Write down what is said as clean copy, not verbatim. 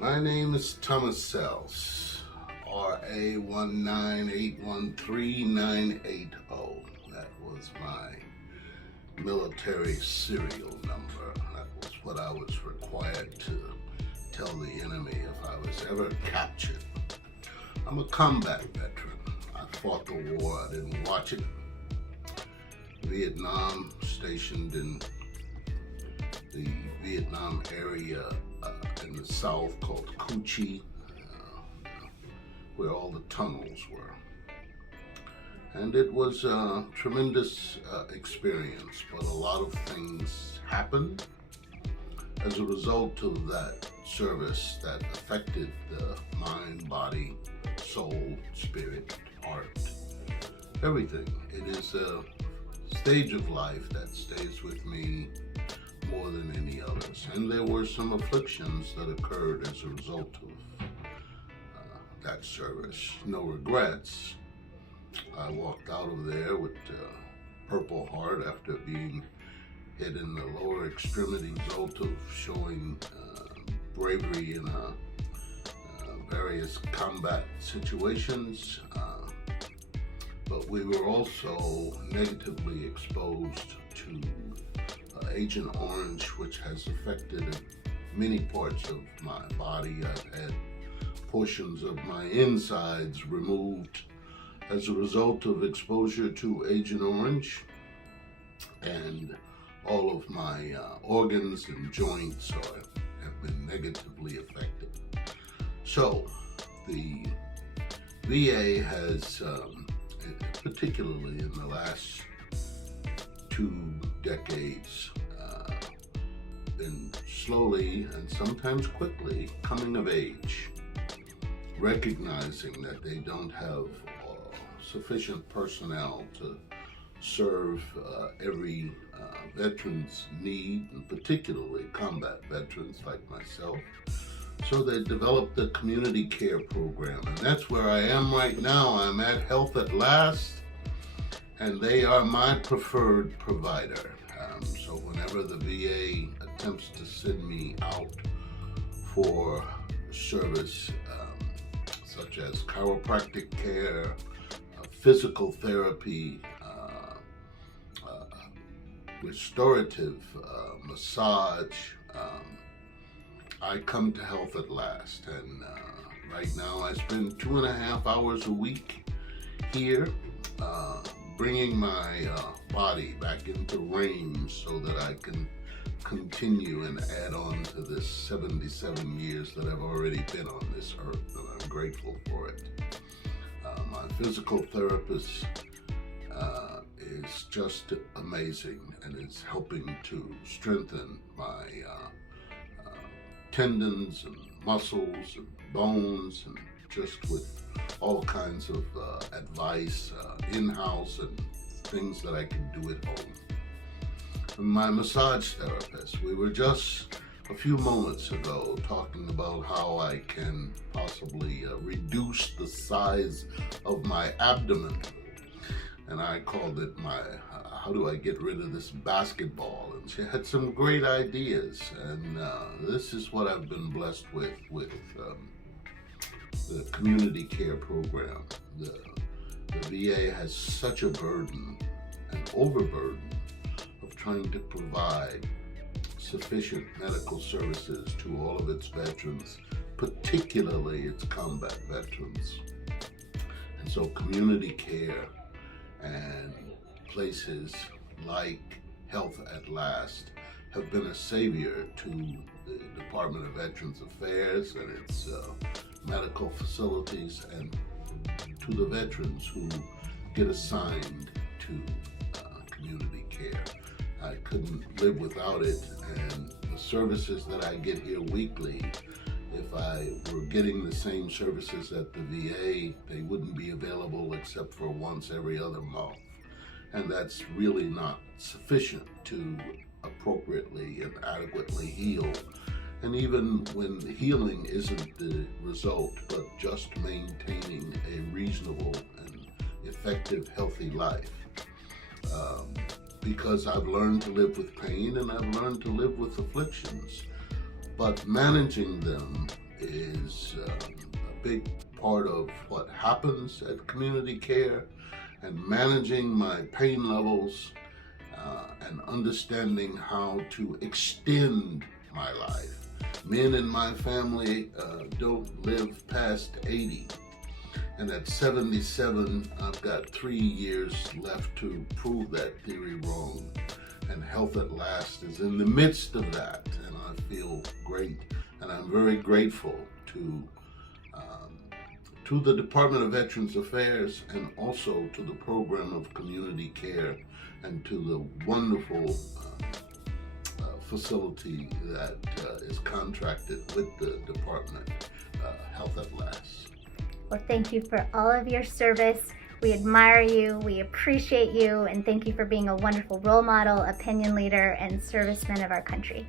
My name is Thomas Sells, RA1981390. That was my military serial number. That was what I was required to tell the enemy if I was ever captured. I'm a combat veteran. I fought the war. I didn't watch it. Vietnam, stationed in the Vietnam area in the south called Cu Chi, where all the tunnels were. And it was a tremendous experience, but a lot of things happened as a result of that service that affected the mind, body, soul, spirit, heart, everything. It is a stage of life that stays with me more than any others. And there were some afflictions that occurred as a result of that service. No regrets. I walked out of there with Purple Heart after being hit in the lower extremity, result of showing bravery in various combat situations. But we were also negatively exposed to Agent Orange, which has affected many parts of my body. I've had portions of my insides removed as a result of exposure to Agent Orange, and all of my organs and joints have been negatively affected. So the VA has, particularly in the last 2 decades, been slowly and sometimes quickly coming of age, recognizing that they don't have sufficient personnel to serve every veteran's need, and particularly combat veterans like myself. So they developed a community care program, and that's where I am right now. I'm at Atlast, and they are my preferred provider. So whenever the VA attempts to send me out for service, such as chiropractic care, physical therapy, restorative massage, I come to Health at Last. And right now I spend 2.5 hours a week here, bringing my body back into range so that I can continue and add on to this 77 years that I've already been on this earth, and I'm grateful for it. My physical therapist is just amazing and is helping to strengthen my tendons and muscles and bones, and just with all kinds of advice in-house and things that I can do at home. And my massage therapist, we were just a few moments ago talking about how I can possibly reduce the size of my abdomen. And I called it my, how do I get rid of this basketball? And she had some great ideas. And this is what I've been blessed with the community care program. The VA has such a burden, an overburden, of trying to provide sufficient medical services to all of its veterans, particularly its combat veterans. And so community care and places like Health at Last have been a savior to the Department of Veterans Affairs and its medical facilities, and to the veterans who get assigned to community care. I couldn't live without it, and the services that I get here weekly, if I were getting the same services at the VA, they wouldn't be available except for once every other month. And that's really not sufficient to appropriately and adequately heal. And even when healing isn't the result, but just maintaining a reasonable and effective, healthy life. Because I've learned to live with pain and I've learned to live with afflictions. But managing them is a big part of what happens at community care, and managing my pain levels and understanding how to extend my life. Men in my family don't live past 80. And at 77, I've got 3 years left to prove that theory wrong. And Health Atlast is in the midst of that, and I feel great. And I'm very grateful to the Department of Veterans Affairs, and also to the Program of Community Care, and to the wonderful facility that is contracted with the department, Health Atlast. Well, thank you for all of your service. We admire you, we appreciate you, and thank you for being a wonderful role model, opinion leader, and serviceman of our country.